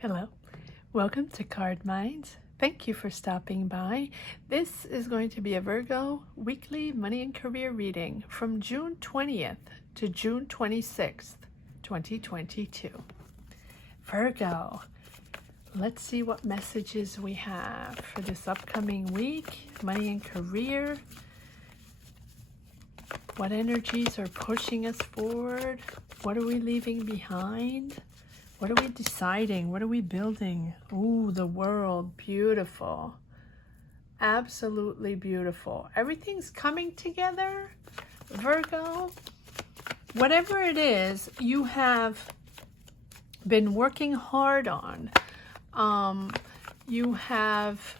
Hello, welcome to Card Minds. Thank you for stopping by. This is going to be a Virgo weekly money and career reading from June 20th to June 26th, 2022. Virgo, let's see what messages we have for this upcoming week. Money and career. What energies are pushing us forward? What are we leaving behind? What are we deciding? What are we building? Ooh, the world. Beautiful. Absolutely beautiful. Everything's coming together, Virgo. Whatever it is you have been working hard on, you have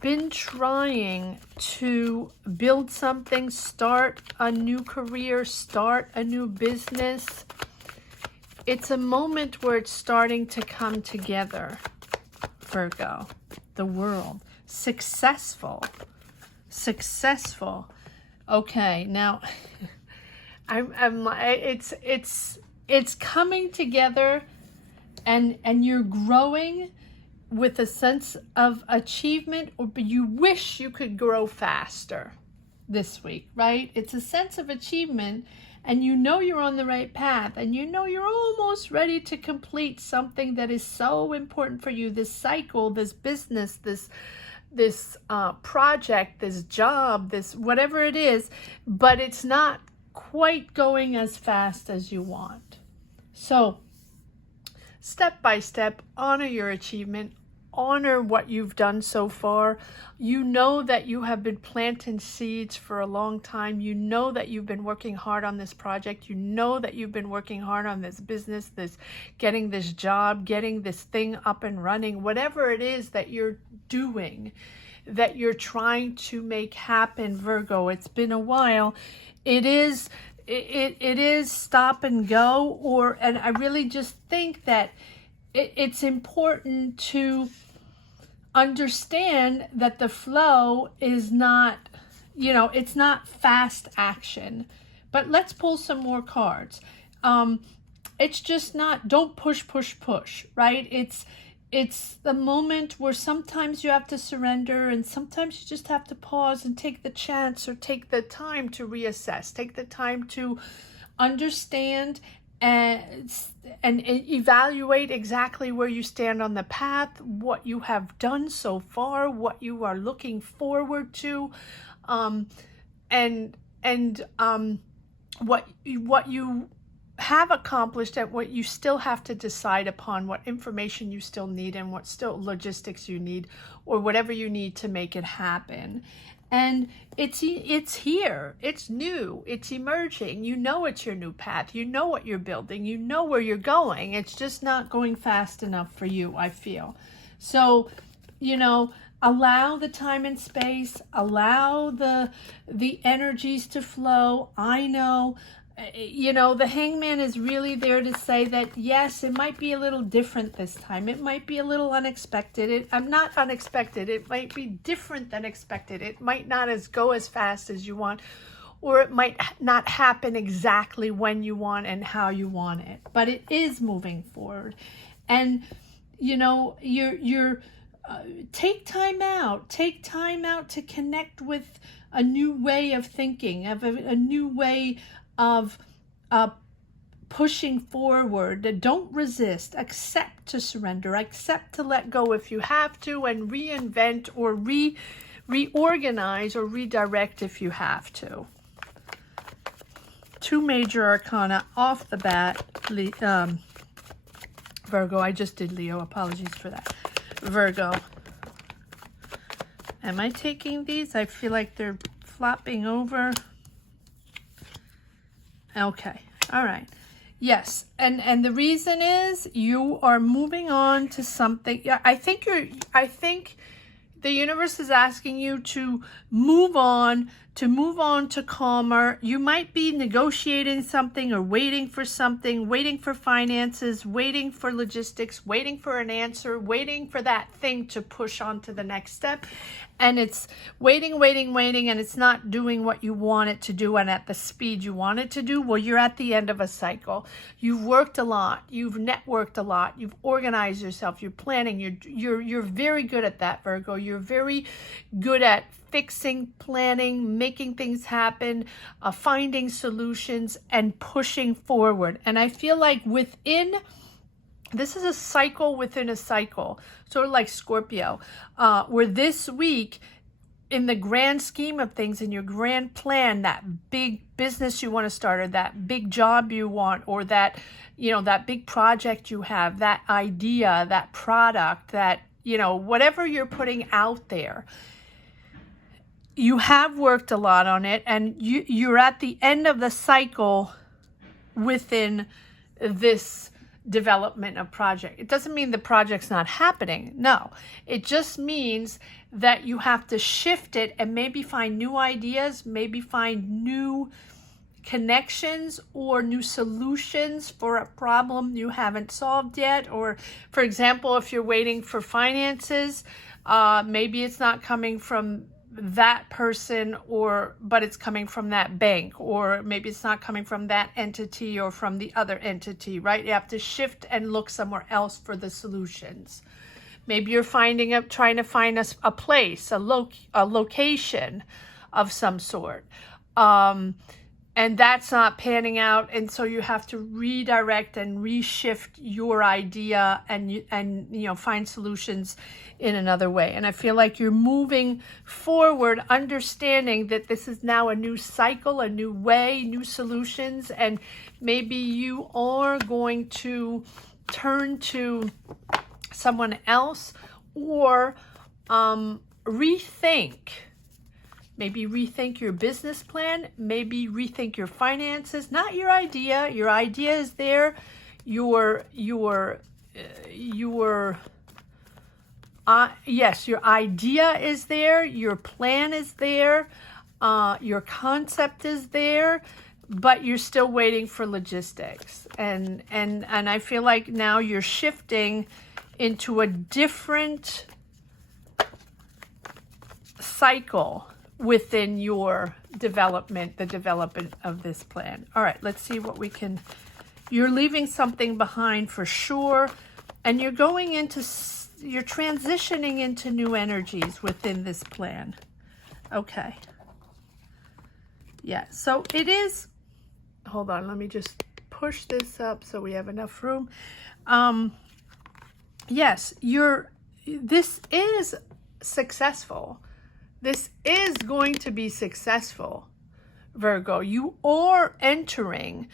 been trying to build something, start a new career, start a new business. It's a moment where it's starting to come together, Virgo. The world. Successful. Okay, now it's coming together, and you're growing with a sense of achievement, but you wish you could grow faster this week, right? It's a sense of achievement, and you know you're on the right path, and you know you're almost ready to complete something that is so important for you, this cycle, this business, this project, this job, this whatever it is, but it's not quite going as fast as you want. So step by step, honor your achievement, honor what you've done so far. You know that you have been planting seeds for a long time. You know that you've been working hard on this project. You know that you've been working hard on this business, getting this job, getting this thing up and running, whatever it is that you're doing, that you're trying to make happen, Virgo. It's been a while. It is stop and go, and I really just think that it's important to understand that the flow is not, it's not fast action. But let's pull some more cards. It's just not, don't push, right? It's the moment where sometimes you have to surrender, and sometimes you just have to pause and take the chance, or take the time to reassess, take the time to understand and evaluate exactly where you stand on the path, what you have done so far, what you are looking forward to, and what you have accomplished, and what you still have to decide upon, what information you still need, and what still logistics you need, or whatever you need to make it happen. And it's here, it's new, it's emerging. You know it's your new path. You know what you're building. You know where you're going. It's just not going fast enough for you, I feel. So, allow the time and space, allow the energies to flow. I know, the hangman is really there to say that, yes, it might be a little different this time. It might be a little unexpected. I'm not unexpected. It might be different than expected. It might not go as fast as you want, or it might not happen exactly when you want and how you want it. But it is moving forward. And, you're take time out to connect with a new way of thinking, of a new way of pushing forward. Don't resist. Accept to surrender. Accept to let go if you have to, and reinvent or reorganize or redirect if you have to. Two major arcana off the bat. Virgo. I just did Leo. Apologies for that. Virgo. Am I taking these? I feel like they're flopping over. Okay. All right. Yes. And the reason is you are moving on to something. I think the universe is asking you to move on to move on to calmer. You might be negotiating something or waiting for something, waiting for finances, waiting for logistics, waiting for an answer, waiting for that thing to push on to the next step. And it's waiting, and it's not doing what you want it to do and at the speed you want it to do. Well, you're at the end of a cycle. You've worked a lot. You've networked a lot. You've organized yourself. You're planning. You're very good at that, Virgo. You're very good at fixing, planning, making things happen, finding solutions, and pushing forward. And I feel like this is a cycle within a cycle, sort of like Scorpio, where this week, in the grand scheme of things, in your grand plan, that big business you want to start, or that big job you want, or that, that big project you have, that idea, that product, that, whatever you're putting out there, you have worked a lot on it, and you're at the end of the cycle within this development of project. It doesn't mean the project's not happening. No, it just means that you have to shift it and maybe find new ideas, maybe find new connections or new solutions for a problem you haven't solved yet. Or, for example, if you're waiting for finances, maybe it's not coming from that person, but it's coming from that bank, or maybe it's not coming from that entity or from the other entity, right? You have to shift and look somewhere else for the solutions. Maybe you're trying to find a place, a location of some sort, and that's not panning out, and so you have to redirect and reshift your idea and find solutions in another way. And I feel like you're moving forward, understanding that this is now a new cycle, a new way, new solutions, and maybe you are going to turn to someone else or rethink. Maybe rethink your business plan, maybe rethink your finances, not your idea. Your idea is there. Your idea is there. Your plan is there. Your concept is there, but you're still waiting for logistics. And I feel like now you're shifting into a different cycle within your development, the development of this plan. All right, let's see what you're leaving something behind for sure, and you're transitioning into new energies within this plan. Okay. Yeah, so it is, hold on, let me just push this up so we have enough room. Yes, this is successful. This is going to be successful, Virgo. You are entering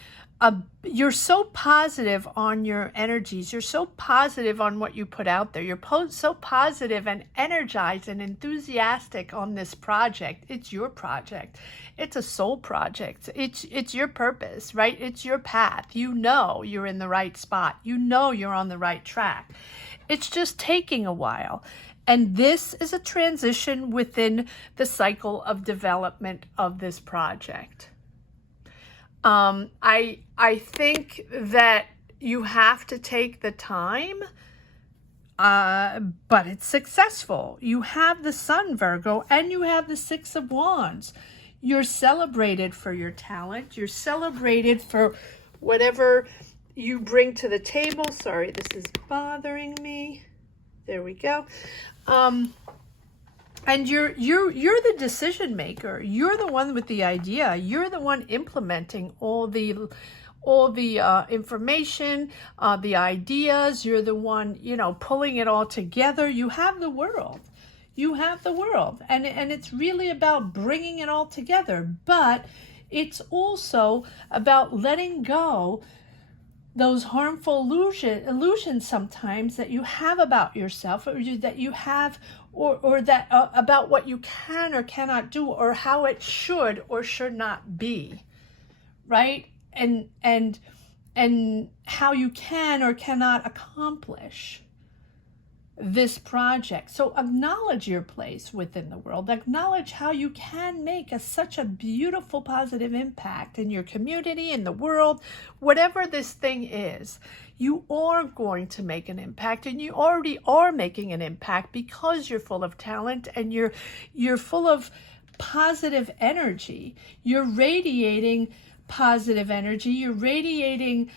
you're so positive on your energies. You're so positive on what you put out there. You're so positive and energized and enthusiastic on this project. It's your project. It's a soul project. It's your purpose, right? It's your path. You know you're in the right spot. You know you're on the right track. It's just taking a while. And this is a transition within the cycle of development of this project. I think that you have to take the time, but it's successful. You have the Sun, Virgo, and you have the Six of Wands. You're celebrated for your talent. You're celebrated for whatever you bring to the table. Sorry, this is bothering me. There we go. And you're the decision maker. You're the one with the idea. You're the one implementing all the information, the ideas. You're the one, pulling it all together. You have the world. You have the world. And it's really about bringing it all together. But it's also about letting go those harmful illusions sometimes that you have about yourself, or that you have, or that about what you can or cannot do, or how it should or should not be, right? And how you can or cannot accomplish. this project. So acknowledge your place within the world. Acknowledge how you can make such a beautiful positive impact in your community, in the world, whatever this thing is. You are going to make an impact, and you already are making an impact because you're full of talent and you're full of positive energy. You're radiating positive energy. You're radiating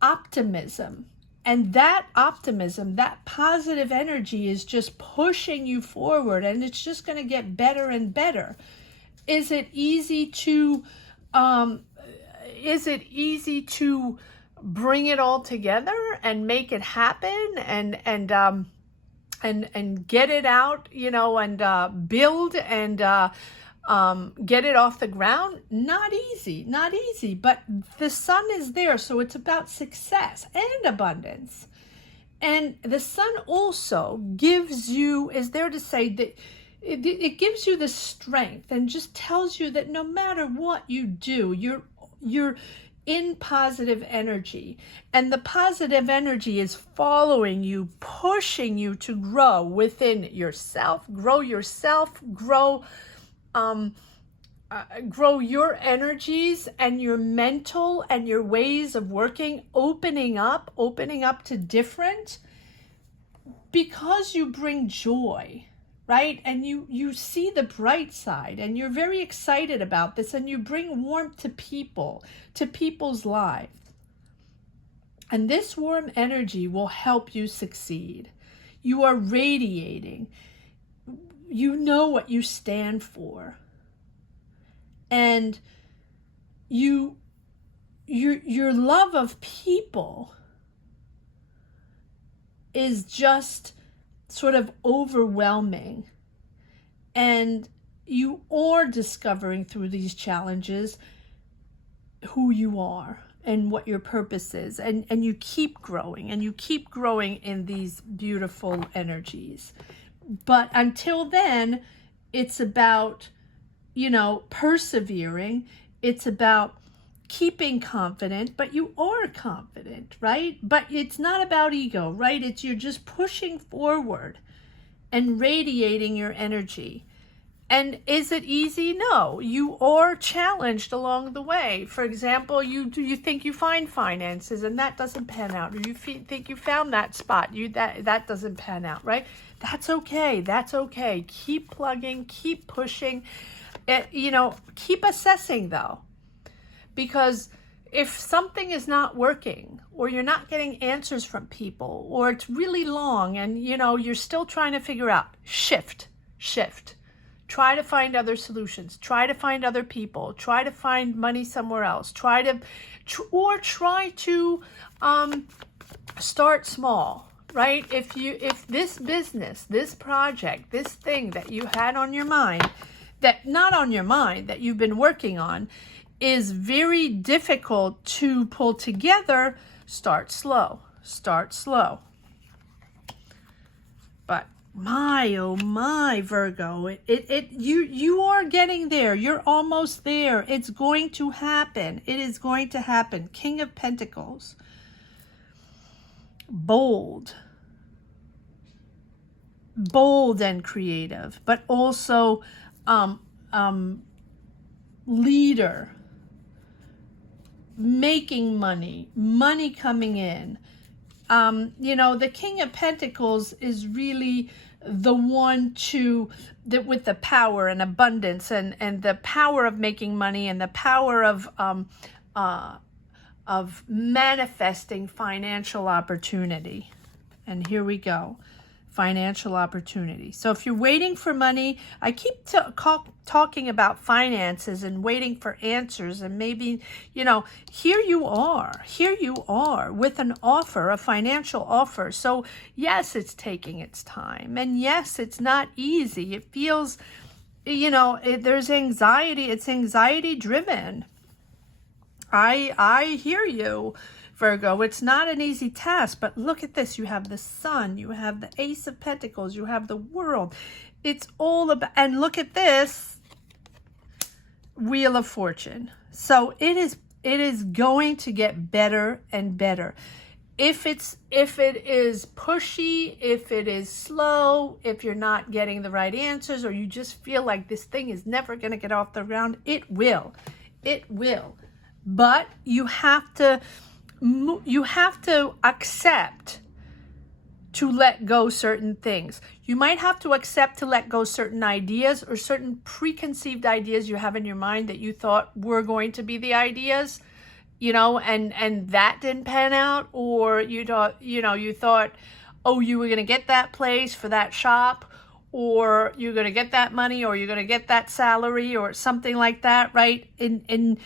optimism. And that optimism, that positive energy is just pushing you forward, and it's just going to get better and better. Is it easy to bring it all together and make it happen and get it out, and build and get it off the ground? Not easy, but the sun is there, so it's about success and abundance. And the sun also is there to say that it gives you the strength and just tells you that no matter what you do, you're in positive energy, and the positive energy is following you, pushing you to grow within yourself, grow your energies and your mental and your ways of working, opening up to different, because you bring joy, right? And you see the bright side, and you're very excited about this, and you bring warmth to people's lives. And this warm energy will help you succeed. You are radiating. You know what you stand for. And your love of people is just sort of overwhelming. And you are discovering through these challenges who you are and what your purpose is. And you keep growing, and you keep growing in these beautiful energies. But until then, it's about, persevering. It's about keeping confident, but you are confident, right? But it's not about ego, right? You're just pushing forward and radiating your energy. And is it easy? No, you are challenged along the way. For example, you think you find finances and that doesn't pan out, or you think you found that spot, that doesn't pan out, right? That's okay. That's okay. Keep plugging, keep pushing. Keep assessing though, because if something is not working, or you're not getting answers from people, or it's really long and you're still trying to figure out, shift. Try to find other solutions. Try to find other people. Try to find money somewhere else. Try to start small, right? If this business, this project, this thing that you had on your mind, that you've been working on, is very difficult to pull together, start slow. But my, oh my, Virgo, you are getting there. You're almost there. It's going to happen. It is going to happen. King of Pentacles. Bold and creative, but also leader, making money coming in. The King of Pentacles is really the one with the power and abundance and the power of making money and the power of manifesting financial opportunity. And here we go. Financial opportunity. So if you're waiting for money, I keep talking about finances and waiting for answers, and maybe, here you are with an offer, a financial offer. So yes, it's taking its time, and yes, it's not easy. It feels, there's anxiety. It's anxiety driven. I hear you, Virgo. It's not an easy task, but look at this. You have the Sun, you have the Ace of Pentacles, you have the World. It's all about, and look at this, Wheel of Fortune. So it is going to get better and better. if it is pushy, if it is slow, if you're not getting the right answers, or you just feel like this thing is never going to get off the ground, it will. But you have to accept to let go certain things. You might have to accept to let go certain ideas or certain preconceived ideas you have in your mind that you thought were going to be the ideas, and that didn't pan out, or you thought, oh, you were going to get that place for that shop, or you're going to get that money, or you're going to get that salary, or something like that, right? And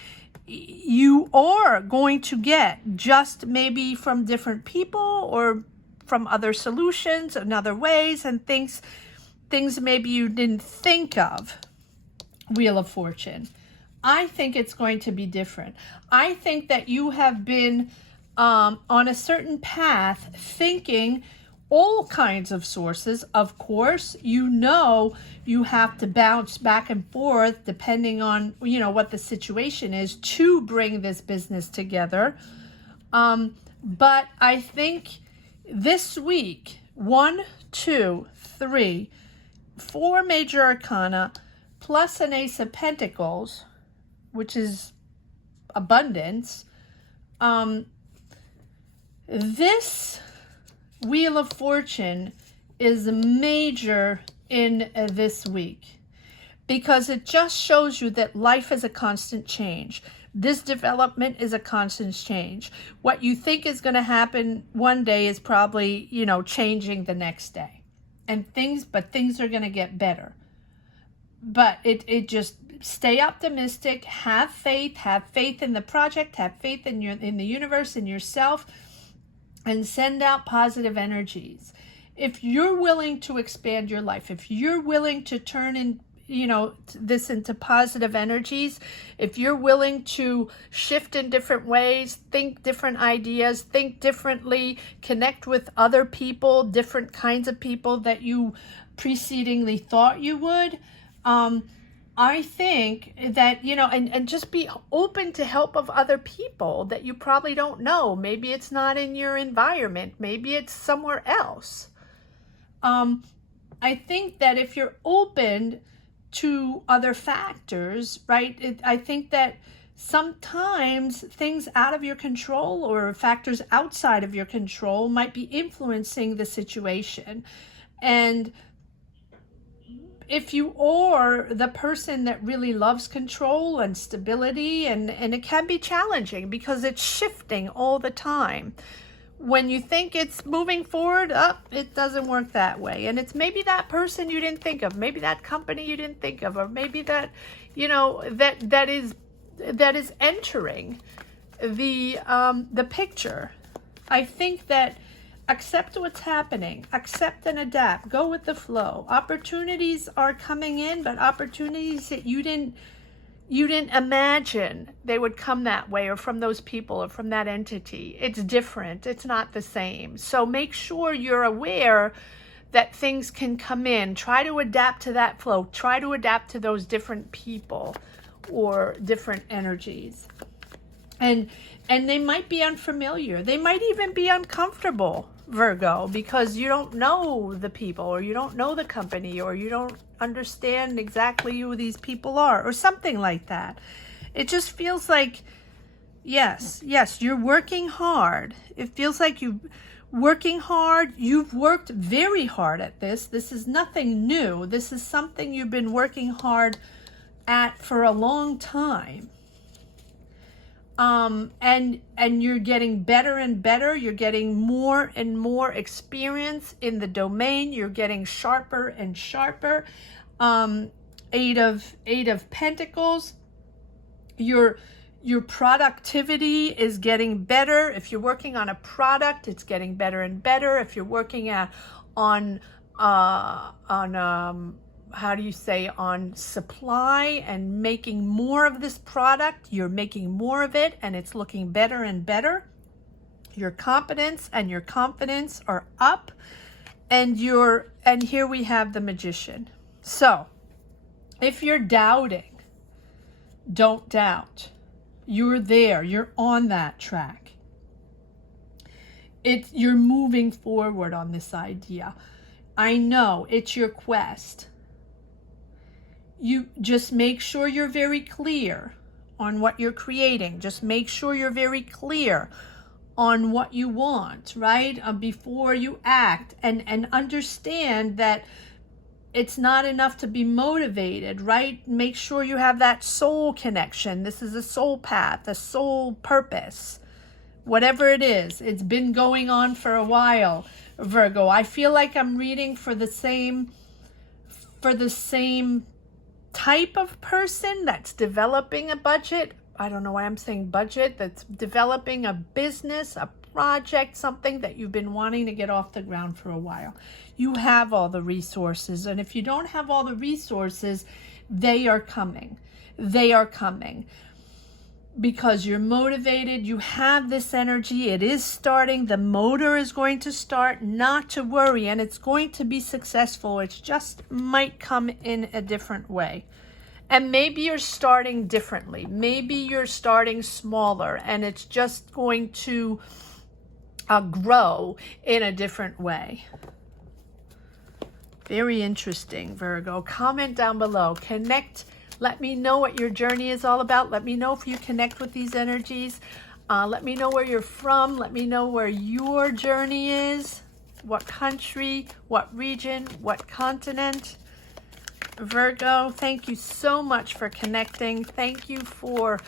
you are going to get, just maybe from different people or from other solutions and other ways, and things maybe you didn't think of. Wheel of Fortune. I think it's going to be different. I think that you have been on a certain path, thinking all kinds of sources. Of course, you have to bounce back and forth depending on, what the situation is to bring this business together. But I think this week, 1, 2, 3, 4 major arcana, plus an Ace of Pentacles, which is abundance. This Wheel of Fortune is major in this week because it just shows you that life is a constant change. This development is a constant change. What you think is going to happen one day is probably, changing the next day. But things are going to get better. But it just, stay optimistic, have faith in the project, have faith in the universe, in yourself, and send out positive energies. If you're willing to expand your life, if you're willing to turn this into positive energies, if you're willing to shift in different ways, think different ideas, think differently, connect with other people, different kinds of people that you precedingly thought you would, I think that, and just be open to help of other people that you probably don't know. Maybe it's not in your environment. Maybe it's somewhere else. I think that if you're open to other factors, right, I think that sometimes things out of your control or factors outside of your control might be influencing the situation. And if you are the person that really loves control and stability, and it can be challenging because it's shifting all the time. When you think it's moving forward, it doesn't work that way. And it's maybe that person you didn't think of, maybe that company you didn't think of, or maybe that, that is entering the picture. I think that accept what's happening, accept and adapt, go with the flow. Opportunities are coming in, but opportunities that you didn't imagine they would come that way, or from those people, or from that entity. It's different. It's not the same. So make sure you're aware that things can come in. Try to adapt to that flow. Try to adapt to those different people or different energies. And they might be unfamiliar. They might even be uncomfortable, Virgo, because you don't know the people, or you don't know the company, or you don't understand exactly who these people are, or something like that. It just feels like, yes, you're working hard. It feels like you're working hard. You've worked very hard at this. This is nothing new. This is something you've been working hard at for a long time. And you're getting better and better. You're getting more and more experience in the domain. You're getting sharper and sharper. Eight of Pentacles. Your productivity is getting better. If you're working on a product, it's getting better and better. If you're working on supply and making more of this product, you're making more of it, and it's looking better and better. Your competence and your confidence are up, and here we have the Magician. So if you're doubting, don't doubt. You're there. You're on that track. you're moving forward on this idea. I know it's your quest. You just make sure you're very clear on what you're creating. Just make sure you're very clear on what you want, right? Before you act, and understand that it's not enough to be motivated, right? Make sure you have that soul connection. This is a soul path, a soul purpose. Whatever it is, it's been going on for a while, Virgo. I feel like I'm reading for the same type of person that's developing a budget. I don't know why I'm saying budget. That's developing a business, a project, something that you've been wanting to get off the ground for a while. You have all the resources, and if you don't have all the resources, they are coming. They are coming because you're motivated. You have this energy. It is starting. The motor is going to start. Not to worry, and it's going to be successful. It just might come in a different way. And maybe you're starting differently. Maybe you're starting smaller, and it's just going to grow in a different way. Very interesting, Virgo. Comment down below. Connect. Let me know what your journey is all about. Let me know if you connect with these energies. Let me know where you're from. Let me know where your journey is. What country, what region, what continent. Virgo, thank you so much for connecting. Thank you for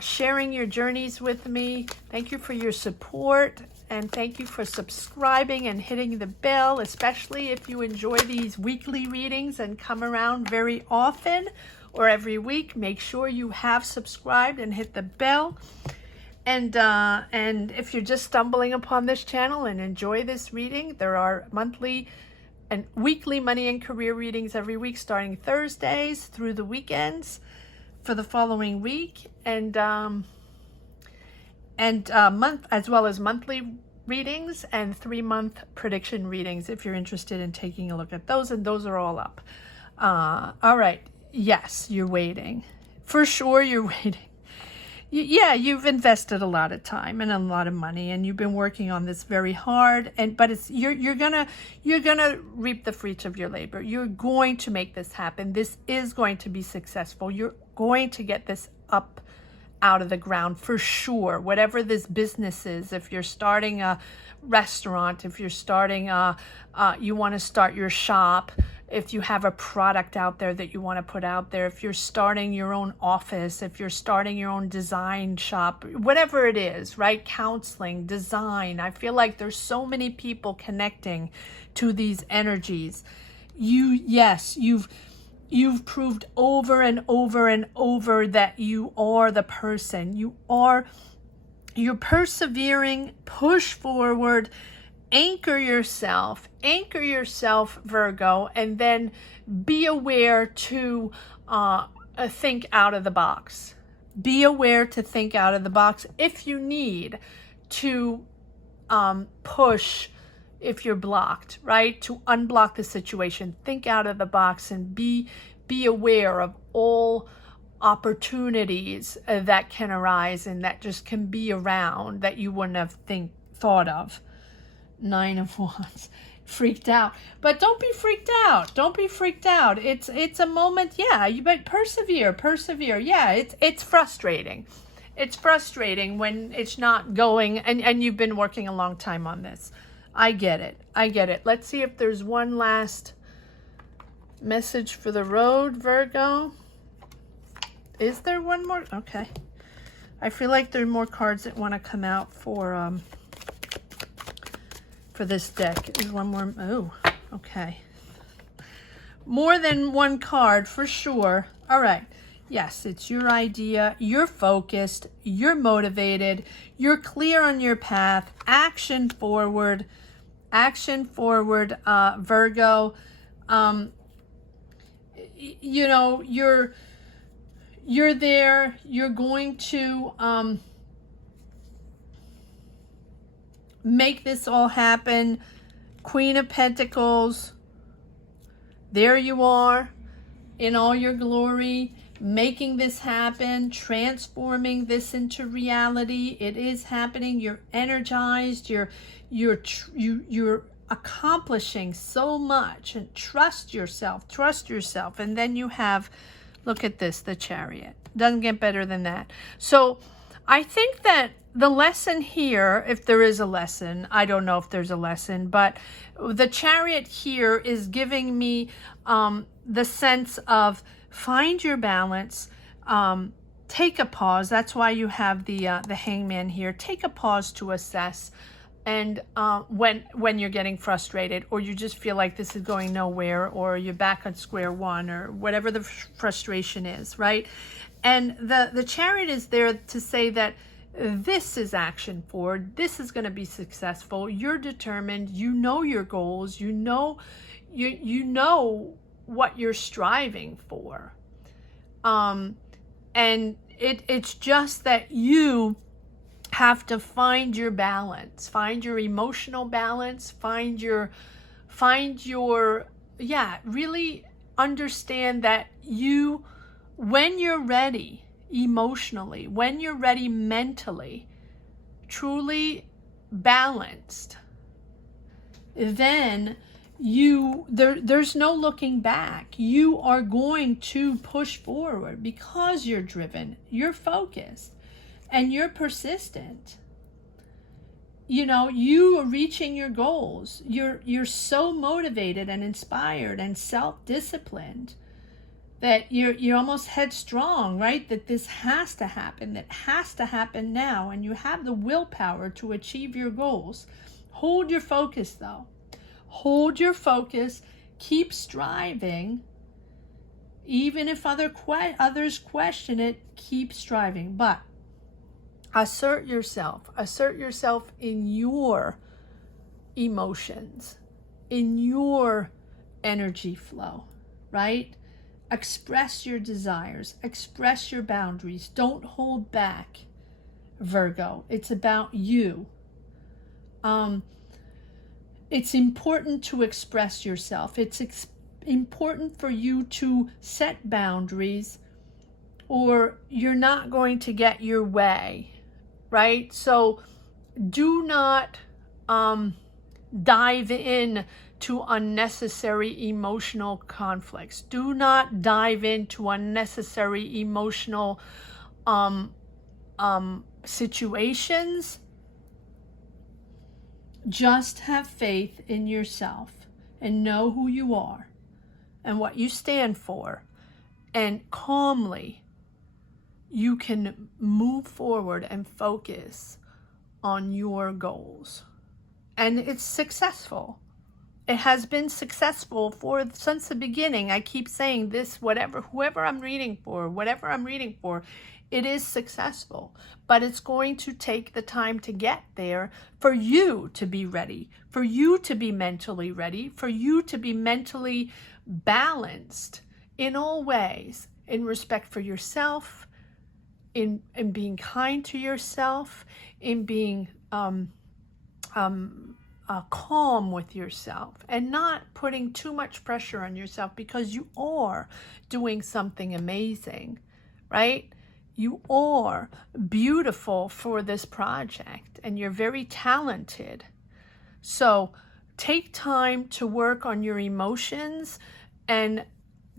sharing your journeys with me. Thank you for your support. And thank you for subscribing and hitting the bell, especially if you enjoy these weekly readings and come around very often or every week. Make sure you have subscribed and hit the bell. And if you're just stumbling upon this channel and enjoy this reading, there are monthly and weekly money and career readings every week, starting Thursdays through the weekends for the following week, and month, as well as monthly readings and 3-month prediction readings if you're interested in taking a look at those, and those are all up. All right. Yes, you're waiting. For sure you're waiting. Yeah, you've invested a lot of time and a lot of money, and you've been working on this very hard. But it's you're gonna reap the fruits of your labor. You're going to make this happen. This is going to be successful. You're going to get this up out of the ground for sure. Whatever this business is, if you're starting a restaurant, if you're starting you want to start your shop, if you have a product out there that you want to put out there, if you're starting your own office, if you're starting your own design shop, whatever it is, right? Counseling, design. I feel like there's so many people connecting to these energies. You've proved over and over and over that you are the person. You're persevering, push forward, anchor yourself, Virgo, and then be aware to think out of the box. Be aware to think out of the box if you need to push if you're blocked, right? To unblock the situation. Think out of the box and be aware of all opportunities that can arise and that just can be around that you wouldn't have thought of. 9 of Wands. Freaked out. But don't be freaked out. Don't be freaked out. It's a moment. Yeah, but persevere. Yeah, it's frustrating. It's frustrating when it's not going, and you've been working a long time on this. I get it. Let's see if there's one last message for the road, Virgo. Is there one more? Okay. I feel like there are more cards that want to come out for this deck. Is one more? Oh, okay. More than one card for sure. All right. Yes, it's your idea. You're focused. You're motivated. You're clear on your path. Action forward. Virgo. You know, you're there. You're going to make this all happen. Queen of Pentacles. There you are in all your glory, making this happen, transforming this into reality. It is happening. You're energized. You're accomplishing so much, and trust yourself. And then you have, look at this, the Chariot. Doesn't get better than that. So I think that the lesson here, if there is a lesson, I don't know if there's a lesson, but the Chariot here is giving me the sense of find your balance, take a pause. That's why you have the Hangman here. Take a pause to assess, and when you're getting frustrated, or you just feel like this is going nowhere, or you're back at square one, or whatever the frustration is, right? And the Chariot is there to say that this is action forward. This is going to be successful. You're determined. You know your goals. You know what you're striving for. And it's just that you have to find your balance, find your emotional balance, find your really understand that when you're ready emotionally, when you're ready mentally, truly balanced, then there's no looking back. You are going to push forward because you're driven, you're focused, and you're persistent. You know, you are reaching your goals. You're so motivated and inspired and self-disciplined that you're almost headstrong, right? That this has to happen, that has to happen now, and you have the willpower to achieve your goals. Hold your focus, though. Hold your focus. Keep striving. Even if others question it, keep striving. But assert yourself. Assert yourself in your emotions, in your energy flow, right? Express your desires. Express your boundaries. Don't hold back, Virgo. It's about you. It's important to express yourself. It's important for you to set boundaries, or you're not going to get your way, right? So do not dive in to unnecessary emotional conflicts. Do not dive into unnecessary emotional situations. Just have faith in yourself and know who you are and what you stand for, and calmly you can move forward and focus on your goals. And it's successful. It has been successful since the beginning. I keep saying this, whoever I'm reading for, whatever I'm reading for, it is successful. But it's going to take the time to get there for you to be ready, for you to be mentally ready, for you to be mentally balanced in all ways, in respect for yourself, in being kind to yourself, in being calm with yourself, and not putting too much pressure on yourself, because you are doing something amazing, right? You are beautiful for this project, and you're very talented. So take time to work on your emotions, and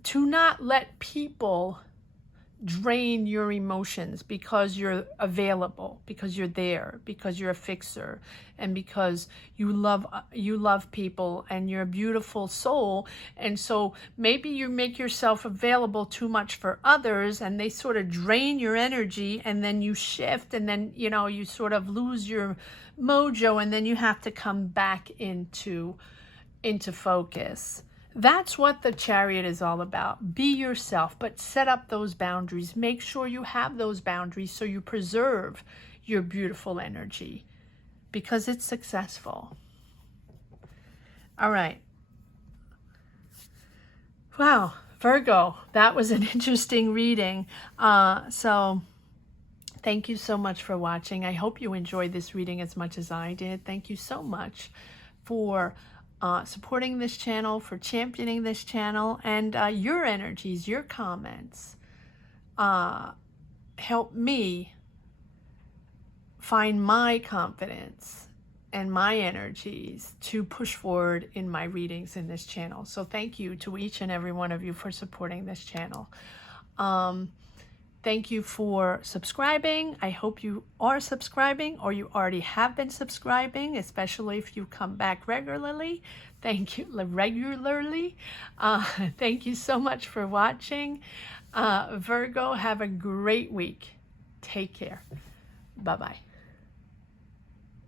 to not let people drain your emotions because you're available, because you're there, because you're a fixer, and because you love people, and you're a beautiful soul. And so maybe you make yourself available too much for others, and they sort of drain your energy, and then you shift, and then you sort of lose your mojo, and then you have to come back into focus. That's what the Chariot is all about. Be yourself, but set up those boundaries. Make sure you have those boundaries so you preserve your beautiful energy, because it's successful. All right. Wow, Virgo, that was an interesting reading. So thank you so much for watching. I hope you enjoyed this reading as much as I did. Thank you so much for supporting this channel, for championing this channel, and your energies, your comments. help me find my confidence and my energies to push forward in my readings in this channel. So thank you to each and every one of you for supporting this channel. Thank you for subscribing. I hope you are subscribing, or you already have been subscribing, especially if you come back regularly. Thank you, regularly. Thank you so much for watching. Virgo, have a great week. Take care. Bye-bye.